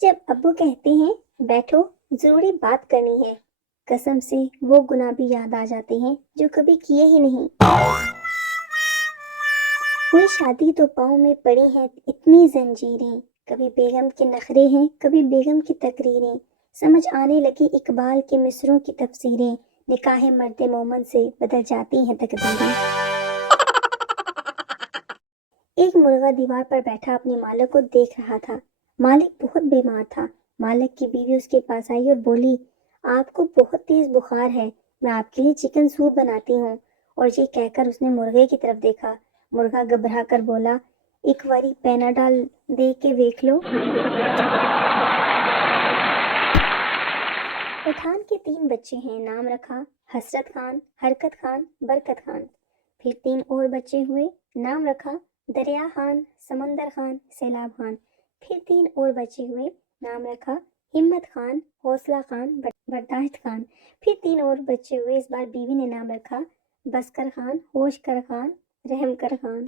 جب ابو کہتے ہیں بیٹھو ضروری بات کرنی ہے، قسم سے وہ گناہ بھی یاد آ جاتے ہیں جو کبھی کیے ہی نہیں۔ ہوئی شادی تو پاؤں میں پڑی ہیں اتنی زنجیریں، کبھی بیگم کے نخرے ہیں کبھی بیگم کی تقریریں، سمجھ آنے لگی اقبال کے مصروں کی تفسیریں، نکاح مرد مومن سے بدل جاتی ہیں تقدیریں۔ ایک مرغا دیوار پر بیٹھا اپنے مالک کو دیکھ رہا تھا۔ مالک بہت بیمار تھا۔ مالک کی بیوی اس کے پاس آئی اور بولی، آپ کو بہت تیز بخار ہے، میں آپ کے لیے چکن سوپ بناتی ہوں۔ اور یہ کہہ کر اس نے مرغے کی طرف دیکھا۔ مرغا گھبرا کر بولا، ایک واری پیناڈال دے کے دیکھ لو۔ پٹھان کے 3 بچے ہیں، نام رکھا حسرت خان، حرکت خان، برکت خان۔ پھر 3 اور بچے ہوئے، نام رکھا دریا خان، سمندر خان، سیلاب خان۔ پھر 3 اور بچے ہوئے، نام رکھا ہمت خان، حوصلہ خان، برداشت خان۔ پھر 3 اور بچے ہوئے، اس بار بیوی نے نام رکھا بسکر خان، ہوش کر خان، رحم کر خان۔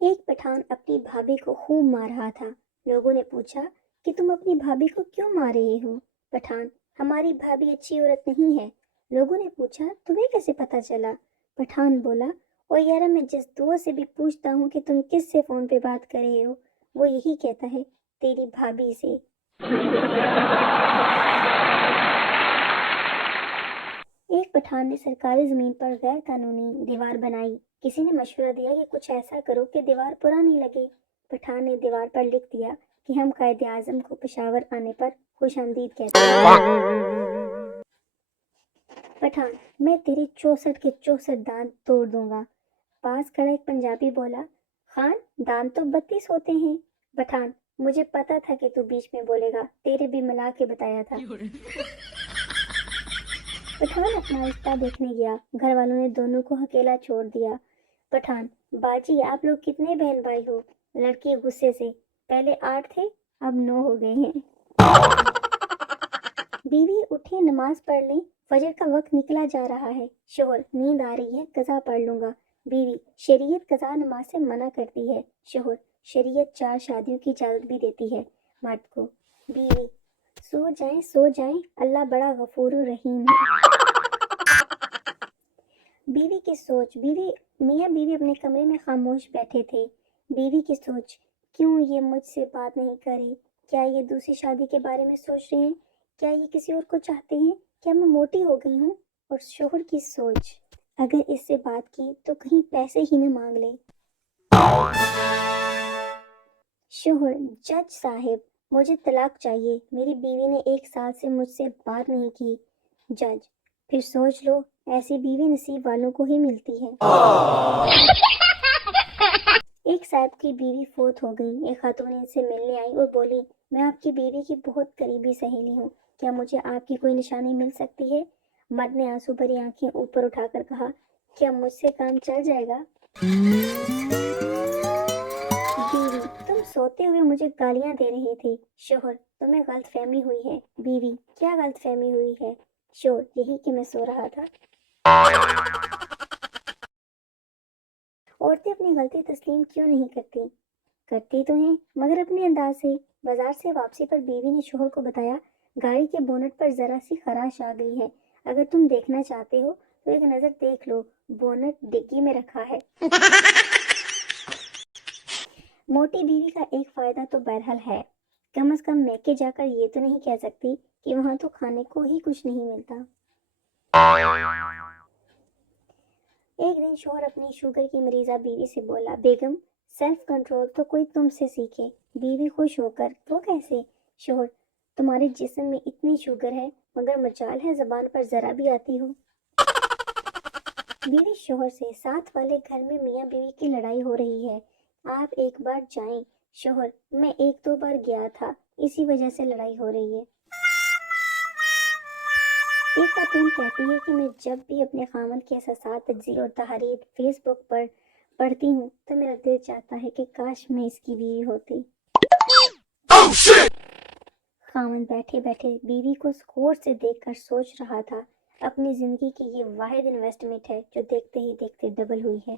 ایک پٹھان اپنی بھابھی کو خوب مار رہا تھا۔ لوگوں نے پوچھا کہ تم اپنی بھابھی کو کیوں مار رہے ہو؟ پٹھان، ہماری بھابھی اچھی عورت نہیں ہے۔ لوگوں نے پوچھا تمہیں کیسے پتا چلا؟ پٹھان بولا، او یارا میں جس دوست سے بھی پوچھتا ہوں کہ تم کس سے فون پہ بات کر رہے ہو، وہ یہی کہتا ہے تیری بھابھی سے۔ ایک پٹھان نے سرکاری زمین پر غیر قانونی دیوار بنائی۔ کسی نے مشورہ دیا کہ کچھ ایسا کرو کہ دیوار پرانی لگے۔ پٹھان نے دیوار پر لکھ دیا کہ ہم قائد اعظم کو پشاور آنے پر خوش آمدید کہتے ہیں۔ پٹھان، میں تیرے 64 کے 64 دانت توڑ دوں گا۔ پاس کھڑا ایک پنجابی بولا، خان دانت تو 32 ہوتے ہیں۔ پٹھان، مجھے پتا تھا کہ تو بیچ میں بولے گا، تیرے بھی ملا کے بتایا تھا۔ پٹھان اپنا رشتہ دیکھنے گیا، گھر والوں نے دونوں کو اکیلا چھوڑ دیا۔ پٹھان، باجی آپ لوگ کتنے بہن بھائی ہو؟ لڑکی غصے سے، پہلے 8 تھے اب 9 ہو گئے ہیں۔ بیوی اٹھے نماز پڑھ لیں، فجر کا وقت نکلا جا رہا ہے۔ شوہر، نیند آ رہی ہے قضا پڑھ لوں گا۔ بیوی، شریعت قضا نماز سے منع کرتی ہے۔ شوہر، شریعت 4 شادیوں کی اجازت بھی دیتی ہے مرد کو۔ بیوی، سو جائیں اللہ بڑا غفور الرحیم ہے۔ بیوی کی سوچ۔ میاں بیوی اپنے کمرے میں خاموش بیٹھے تھے۔ بیوی کی سوچ، کیوں یہ مجھ سے بات نہیں کر رہی؟ کیا یہ دوسری شادی کے بارے میں سوچ رہے ہیں؟ کیا یہ کسی اور کو چاہتے ہیں؟ کیا میں موٹی ہو گئی ہوں؟ اور شوہر کی سوچ، اگر اس سے بات کی تو کہیں پیسے ہی نہ مانگ لے۔ شوہر، جج صاحب مجھے طلاق چاہیے، میری بیوی نے 1 سال سے مجھ سے بات نہیں کی۔ جج، پھر سوچ لو، ایسی بیوی نصیب والوں کو ہی ملتی ہے۔ ایک صاحب کی بیوی فوت ہو گئی۔ ایک خاتون ان سے ملنے آئی اور بولی، میں آپ کی بیوی کی بہت قریبی سہیلی ہوں، کیا مجھے آپ کی کوئی نشانی مل سکتی ہے؟ مرد نے آنسو بھری آنکھیں اوپر اٹھا کر کہا، کیا مجھ سے کام چل جائے گا؟ بیوی، تم سوتے ہوئے مجھے گالیاں دے رہی تھی۔ شوہر، تمہیں غلط فہمی ہوئی ہے۔ بیوی، کیا غلط فہمی ہوئی ہے؟ شوہر، یہی کہ میں سو رہا تھا۔ عورتیں اپنی غلطی تسلیم کیوں نہیں کرتی تو ہیں، مگر اپنے انداز سے۔ بازار سے واپسی پر بیوی نے شوہر کو بتایا، گاڑی کے بونٹ پر ذرا سی خراش آ گئی ہے، اگر تم دیکھنا چاہتے ہو تو ایک نظر دیکھ لو، بونٹ ڈگی میں رکھا ہے۔ موٹی بیوی کا ایک فائدہ تو بہرحال ہے، کم از کم میکے جا کر یہ تو نہیں کہہ سکتی کہ وہاں تو کھانے کو ہی کچھ نہیں ملتا۔ ایک دن شوہر اپنی شوگر کی مریضہ بیوی سے بولا، بیگم سیلف کنٹرول تو کوئی تم سے سیکھے۔ بیوی خوش ہو کر، وہ کیسے؟ شوہر، تمہارے جسم میں اتنی شوگر ہے مگر مجال ہے زبان پر ذرا بھی آتی ہو۔ بیوی شوہر سے، ساتھ والے گھر میں میاں بیوی کی لڑائی ہو رہی ہے، آپ ایک بار جائیں۔ شوہر، میں 1-2 بار گیا تھا، اسی وجہ سے لڑائی ہو رہی ہے۔ ایک خاتون کہتی ہے کہ میں جب بھی اپنے خاوند کے احساسات، تجزیے اور تحریر فیس بک پر پڑھتی ہوں تو میرا دل چاہتا ہے کہ کاش میں اس کی بیوی ہوتی۔ خاوند بیٹھے بیٹھے بیوی کو غور سے دیکھ کر سوچ رہا تھا، اپنی زندگی کی یہ واحد انویسٹمنٹ ہے جو دیکھتے ہی دیکھتے ڈبل ہوئی ہے۔